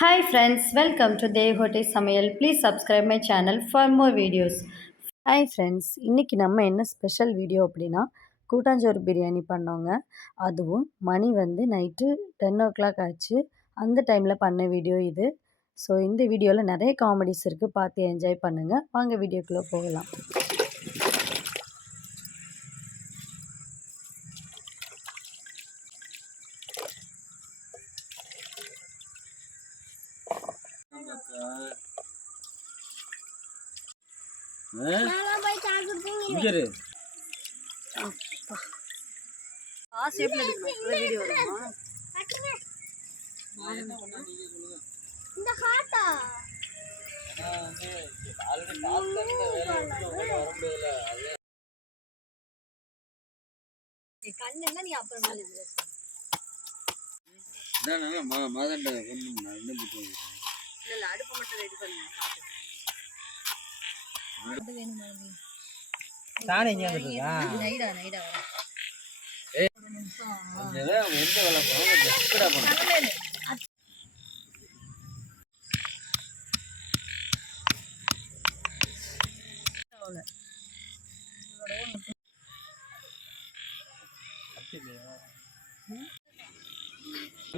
Hi friends, welcome to Devote Samayal. Please subscribe my channel for more videos. Hi friends, இன்றைக்கி நம்ம என்ன special video அப்படின்னா கூட்டாஞ்சோறு பிரியாணி பண்ணோங்க. அதுவும் மணி வந்து நைட்டு 10 o'clock ஆச்சு. அந்த டைமில் பண்ண வீடியோ இது. ஸோ இந்த வீடியோவில் நிறைய காமெடிஸ் இருக்குது, பார்த்து என்ஜாய் பண்ணுங்கள். வாங்க வீடியோக்குள்ளே போகலாம். அடுப்பு மட்டும் ரெடி பண்ணுங்க. தானே இங்க வந்துருக்கா நைடா நைடா வர எந்த வேலை போறோம்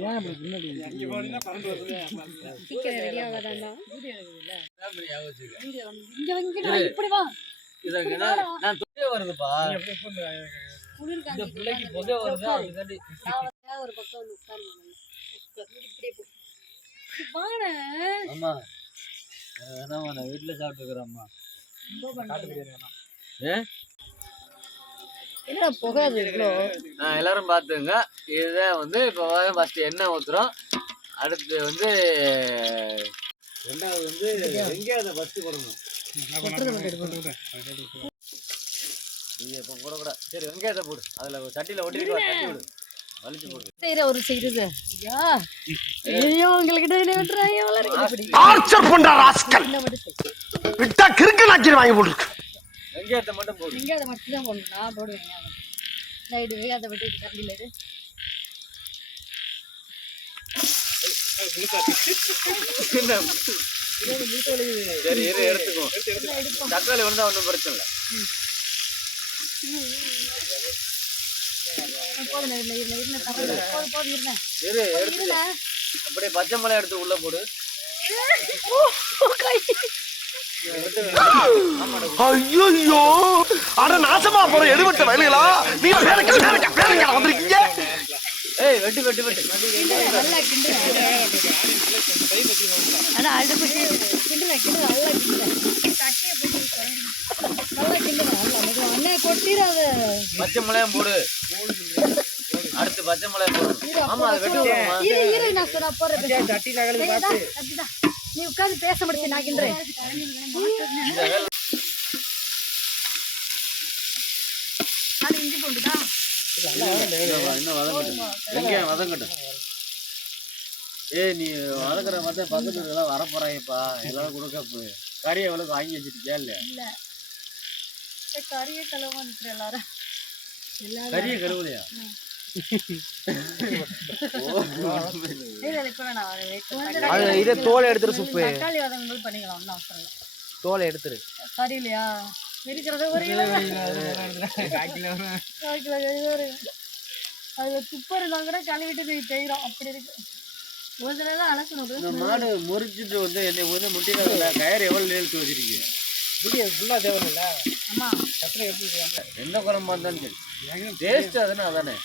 ஏன் அப்படி பின்னாடி சீக்கிரம் ரெடி ஆகாதாண்டா வீடியோ எடுக்குதுல இங்க இங்க இப்படி வா இதங்கனா நான் தொட்டே வருதுப்பா இந்த பிள்ளைக்கு பொகை வருது அதுக்காண்டி ஒரு பக்கம் வந்து உட்காருங்க. இப்படியே போ வாடா. அம்மா வேணாமா, நான் வீட்டில் சாப்பிட்டுக்கிறேன் அம்மா. என்ன புகை அது இவ்வளோ? நான் எல்லாரும் பார்த்துங்க. இதுதான் வந்து இப்போ ஃபஸ்ட்டு எண்ணெய் ஊற்றுறோம். அடுத்து வந்து ரெண்டாவது வந்து வெங்காயத்தை ஃபஸ்ட்டு போடணும். நீ இப்போ போடக்கூடாது. சரி, வெங்காயத்தை போடு. அதில் சட்டியில் ஒட்டிட்டு தட்டி விடு, வலிச்சு போடு. செய்யற ஒரு செய்யுது. ஐயோ உங்களுக்கு விட்டா கிறுக்கு நாக்கி வாங்கி போட்டுருக்கு. வெங்காயத்தை மட்டும் போடு. வெங்காயத்தை மட்டும் தான் போடணும். நான் போடுவேன். நைட்டு வெங்காயத்தை விட்டு கண்டியில் இரு. சரி, எடுத்துக்குவோம். தக்காளி வந்தா ஒன்றும் பிரச்சனை இல்லை. அப்படியே பச்சை மிளகாய் எடுத்து உள்ள போடு. ஐயோ, அட நாசமா போற எடுபட்ட வயலுகளா, நீங்க பேரங்க வந்திருக்கீங்க. ஏய், வெட்டு வெட்டு வெட்டு. நல்லா கிண்டு. அட அடுப்பு கிண்டுல கிண்டு நல்லா கிண்டு. கட்டிய போட்டு நல்லா கிண்டு. நல்லா அண்ணே கொட்டிராத. பச்சை மிளகாய் போடு. அடுத்து பச்சை மிளகாய் போடு. ஆமா, அது வெட்டுவோமா? இரு நான் சொன்னா போறேன். சட்டி நகல பாத்து. அப்படிதான். நீ உட்கார்ந்து பேச முடிச்சு நான் கிண்டுறேன். அது இஞ்சி பூண்டுதா? இன்னும் வதங்கட்டும். வெங்காயம் வதங்கட்டும். ஏய், நீ வதக்குற பார்த்தா பக்கத்துல எல்லாம் வரப்போறாங்கப்பா. எல்லாரும் கொடுக்க கறி எவ்வளவு வாங்கி வச்சுருக்கியா? இல்ல கறியை கழுவா நிக்கிற எல்லாரும். கறியை கழுவுலையா? இதை தோலை எடுத்துரு. சுப்பு தக்காளி வதங்கும்போது பண்ணிக்கலாம், ஒன்றும் அவசரம் இல்லை. தோலை எடுத்துரு. சரி இல்லையா? இருக்கிறத ஒரு அதுல துப்பர் இருந்தா கூட கழுவிட்டு போய் செய்யறோம். அப்படி இருக்கு. ஒரு தடவை தான் அலசணும். மாடு முறிச்சிட்டு வந்து என்னை வந்து முட்டினாங்கல்ல, கயிறு எவ்வளவு நேரத்து வச்சிருக்கீங்க? ஃபுல்லா தேவையில்ல. ஆமா, எந்த குழம்பு இருந்தாலும் சரி, டேஸ்ட் அதுன்னு அதானே.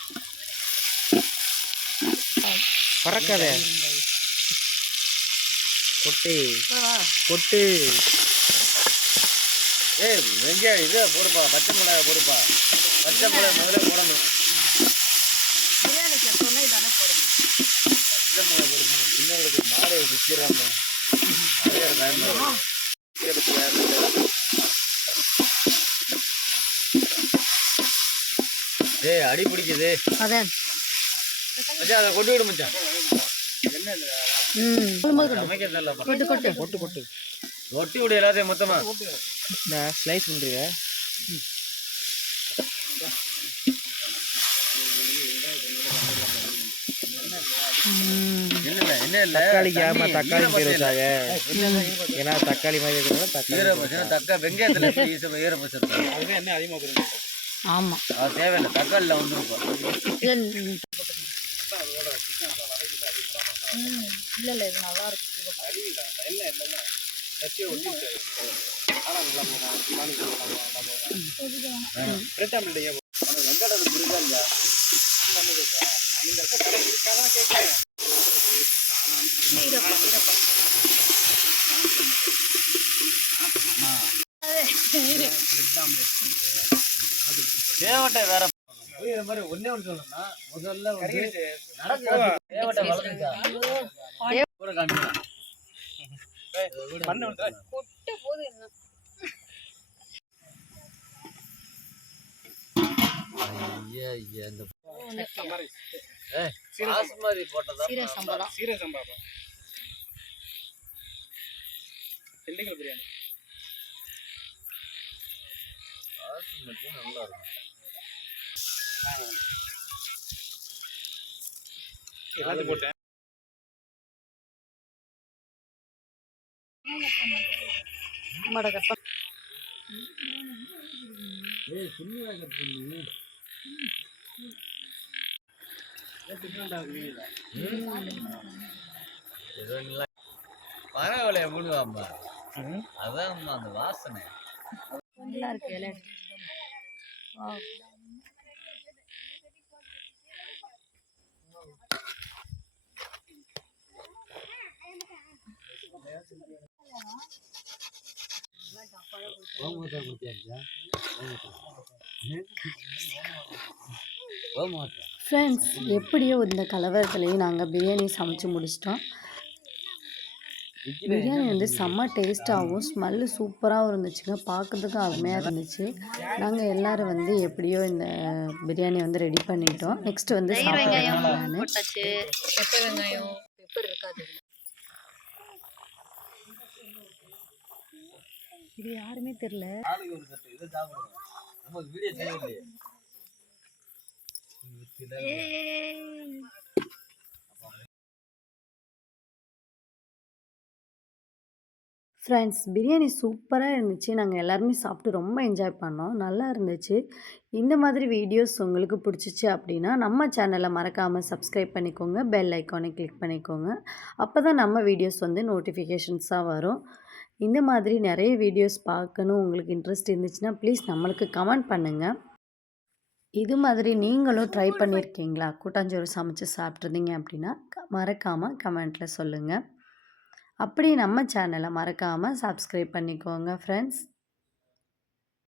பறக்காத கொட்டு கொட்டு. ஏய், வெங்காயம் இது போடுப்பா, பச்சை மிளகாய் போடுப்பா. பச்சை மிளகாய் முதல்ல போடணும். பிரியாணிக்கு சொன்ன இதானே போடணும். பச்சை மிளகாய் போடணும். பின்னாடி மாடு விற்கிறாங்க. ஏய், அடி பிடிக்குது. அதான் மச்சான், அதை கொண்டு விடு மச்சான். சமைக்க தெரியல. கொட்டு கொட்டு கொட்டு கொட்டு. ஒட்டி விடு எல்லாத்தையும் மொத்தமா. ஸ்லைஸ் பண்றீங்க. என்னல என்ன இல்லை தக்காளிக்கு ஆமா தக்காளி பேர் வச்சாங்க. ஏன்னா தக்காளி மாதிரி இருக்கிறதால தக்காளி ஈரப்பச்சனை வெங்காயத்தில் எப்படி ஈரப்பச்சை இருக்கும் அதுவே என்ன அதிகமாக கொடுங்க. ஆமாம். அது தேவையில்லை தக்காளியில் வந்துருப்போம். இல்லை இல்லை இது நல்லா இருக்கு. வெங்காயத்தை புரியுதா இல்லையா? தேவட்டை வேற இது மாதிரி ஒன்னே ஒன்று சொல்லணும்னா முதல்ல வந்து தேவட்டை வளர்ந்துச்சா கூட காமிக்கலாம். ஐயா ஐயா இந்த பாஸ்மதி போட்டதா சீரக சம்பா திண்டுக்கல் பிரியாணி பாஸ்மதி நல்லா இருக்கும். எல்லாத்தையும் போட்டேன். ஏய் சின்ன கட் பண்ணி பரவாயில்ல எவ்வளோவாம்பா அதான் அந்த வாசனை நல்லா இருக்கு இலை. ஃப்ரெண்ட்ஸ், எப்படியோ இந்த கலவரத்துலேயும் நாங்கள் பிரியாணி சமைச்சு முடிச்சிட்டோம். பிரியாணி வந்து செம்ம டேஸ்ட்டாகவும் ஸ்மெல்லு சூப்பராகவும் இருந்துச்சுங்க. பார்க்கறதுக்கும் அருமையாக இருந்துச்சு. நாங்கள் எல்லோரும் வந்து எப்படியோ இந்த பிரியாணி வந்து ரெடி பண்ணிட்டோம். நெக்ஸ்ட் வந்து சாப்பிடலாம். இது யாருமே தெரியல. ஃப்ரெண்ட்ஸ், பிரியாணி சூப்பராக இருந்துச்சு. நாங்கள் எல்லாருமே சாப்பிட்டு ரொம்ப என்ஜாய் பண்ணோம். நல்லா இருந்துச்சு. இந்த மாதிரி வீடியோஸ் உங்களுக்கு பிடிச்சிச்சு அப்படின்னா நம்ம சேனலை மறக்காமல் சப்ஸ்கிரைப் பண்ணிக்கோங்க. பெல் ஐக்கானை கிளிக் பண்ணிக்கோங்க. அப்போ தான் நம்ம வீடியோஸ் வந்து நோட்டிஃபிகேஷன்ஸாக வரும். இந்த மாதிரி நிறைய வீடியோஸ் பார்க்கணும் உங்களுக்கு இன்ட்ரெஸ்ட் இருந்துச்சுன்னா ப்ளீஸ் நம்மளுக்கு கமெண்ட் பண்ணுங்கள். இது மாதிரி நீங்களும் ட்ரை பண்ணியிருக்கீங்களா? கூட்டாஞ்சோறு சமைச்சு சாப்பிட்ருந்தீங்க அப்படின்னா மறக்காமல் கமெண்ட்டில் சொல்லுங்கள். அப்படி நம்ம சேனலை மறக்காமல் சப்ஸ்கிரைப் பண்ணிக்கோங்க ஃப்ரெண்ட்ஸ்.